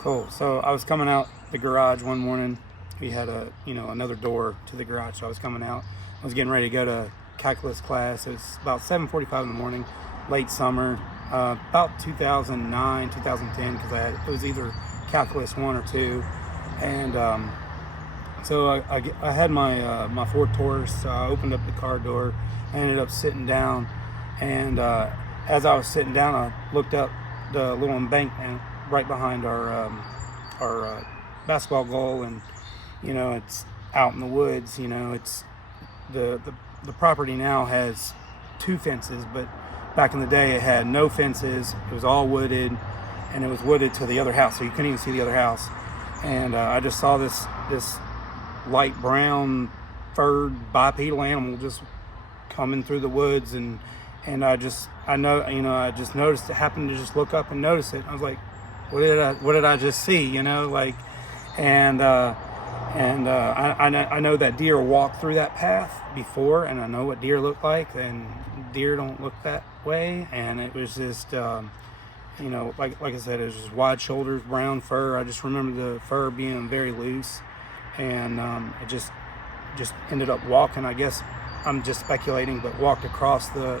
Cool. So I was coming out the garage one morning. We had another door to the garage. So I was coming out. I was getting ready to go to calculus class. It was about 7:45 in the morning, late summer, about 2009, 2010, because it was either calculus 1 or 2. And so I had my Ford Taurus. So I opened up the car door. I ended up sitting down. And as I was sitting down, I looked up the little embankment right behind our basketball goal, and it's out in the woods. It's the property now has 2 fences, but back in the day it had no fences. It was all wooded, and it was wooded to the other house, so you couldn't even see the other house. And I just saw this light brown furred bipedal animal just coming through the woods, and I just noticed it. Happened to just look up and notice it. I was like, what did I just see? I know that deer walked through that path before, and I know what deer look like, and deer don't look that way. And it was just, like I said, it was just wide shoulders, brown fur. I just remember the fur being very loose, and it just ended up walking. I guess I'm just speculating, but walked across the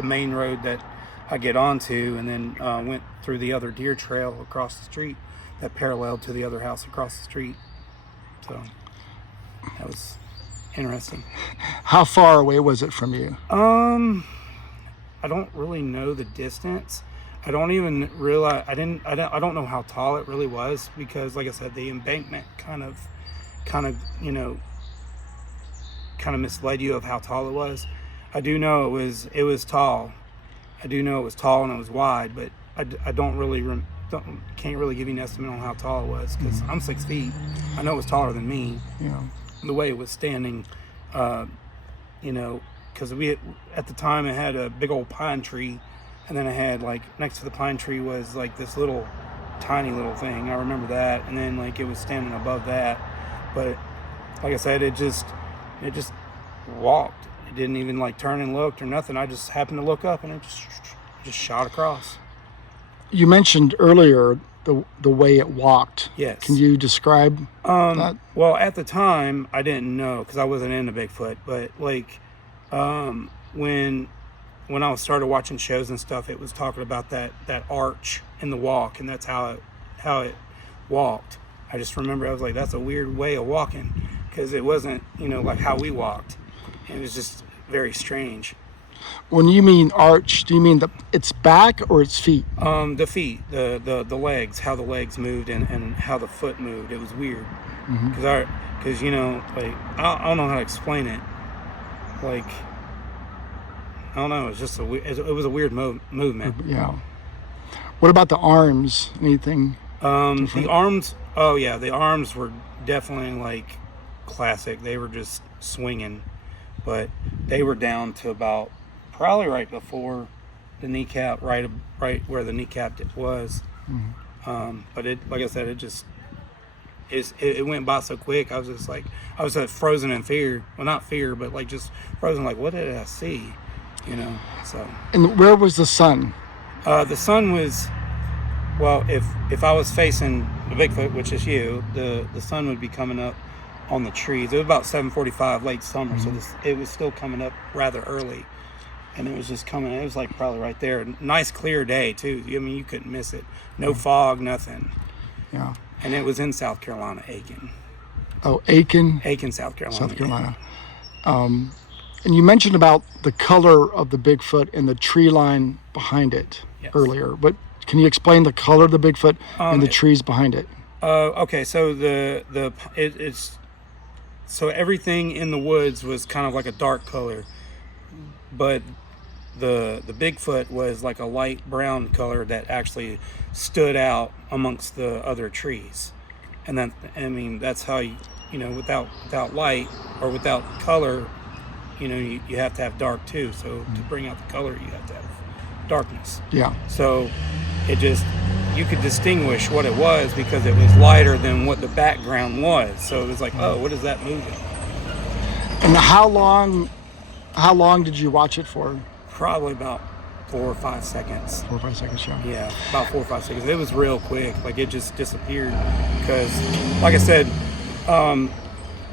main road that I get onto, and then went through the other deer trail across the street that paralleled to the other house across the street. So that was interesting. How far away was it from you? I don't really know the distance. I don't even realize. I don't know how tall it really was, because, like I said, the embankment kind of misled you of how tall it was. I do know it was tall. I do know it was tall and it was wide, but I don't really can't really give you an estimate on how tall it was, because I'm 6 feet. I know it was taller than me. Yeah. The way it was standing, because at the time it had a big old pine tree, and then it had, like, next to the pine tree was like this little tiny little thing. I remember that, and then like it was standing above that. But like I said, it just walked. It didn't even like turn and looked or nothing. I just happened to look up, and it just shot across. You mentioned earlier the way it walked. Yes. Can you describe that? Well, at the time I didn't know, because I wasn't into Bigfoot. But like when I started watching shows and stuff, it was talking about that arch in the walk, and that's how it walked. I just remember I was like, that's a weird way of walking, because it wasn't like how we walked. It was just very strange. When you mean arch, do you mean its back or its feet? The feet, the legs, how the legs moved, and how the foot moved. It was weird, because like I don't know how to explain it. Like, I don't know. It's just it was a weird movement. Yeah. What about the arms? Anything? The arms. Oh yeah, the arms were definitely like classic. They were just swinging, but they were down to about probably right before the kneecap, right where the kneecap was. But it, like I said, it went by so quick. I was just like, I was frozen in fear. Well, not fear, but like just frozen. Like, what did I see? So. And where was the sun? The sun was, well, if I was facing the Bigfoot, which is you, the sun would be coming up on the trees. It was about 7:45, late summer, so it was still coming up rather early, and it was just coming. It was like probably right there. Nice clear day too. I mean, you couldn't miss it. No fog, nothing. Yeah. And it was in South Carolina, Aiken. Oh, Aiken, South Carolina. South Carolina. And you mentioned about the color of the Bigfoot and the tree line behind it earlier. But can you explain the color of the Bigfoot and the trees behind it? Okay, so so everything in the woods was kind of like a dark color, but the Bigfoot was like a light brown color that actually stood out amongst the other trees. And then, I mean, that's how without light or without color, you have to have dark too. So to bring out the color, you have to have darkness. Yeah. So you could distinguish what it was because it was lighter than what the background was. So it was like, oh, what is that moving? And how long did you watch it for? Probably about 4 or 5 seconds. 4 or 5 seconds, yeah. Yeah, about 4 or 5 seconds. It was real quick. Like, it just disappeared because, like I said,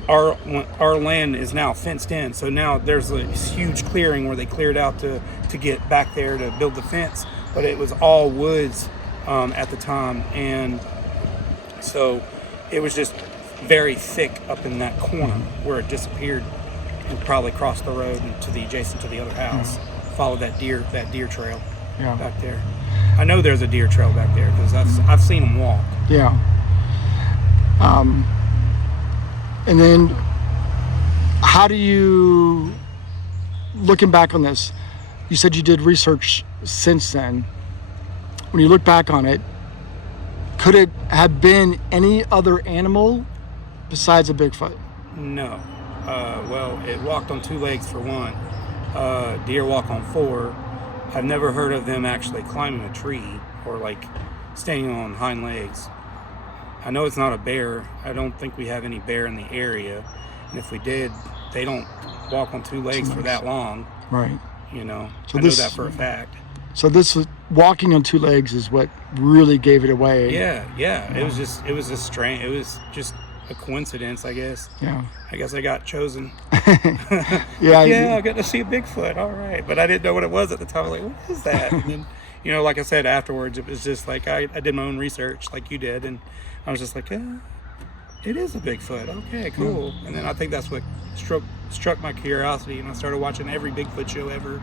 our land is now fenced in. So now there's a huge clearing where they cleared out to get back there to build the fence. But it was all woods at the time. And so it was just very thick up in that corner where it disappeared and probably crossed the road and to the adjacent to the other house. Followed that deer trail back there. I know there's a deer trail back there because I've seen them walk. Yeah. And then how do you, looking back on this, you said you did research since then. When you look back on it, could it have been any other animal besides a Bigfoot? No. Well, it walked on 2 legs for one. Deer walk on 4. I've never heard of them actually climbing a tree or like standing on hind legs. I know it's not a bear. I don't think we have any bear in the area. And if we did, they don't walk on 2 legs for that long. Right. You know, So I know that for a fact. So this was, walking on 2 legs is what really gave it away. Yeah. It was just strange. It was just a coincidence, I guess. Yeah. I guess I got chosen. Yeah. I got to see a Bigfoot. All right. But I didn't know what it was at the time. I was like, what is that? And then, you know, like I said, afterwards, it was just like I did my own research like you did. And I was just like, it is a Bigfoot. Okay, cool. And then I think that's what struck my curiosity. And I started watching every Bigfoot show ever,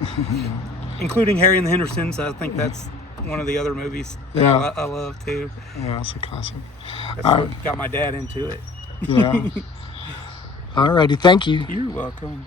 including Harry and the Hendersons. I think that's one of the other movies that I love too. Yeah, it's a classic. That's what got my dad into it. Yeah. All righty. Thank you. You're welcome.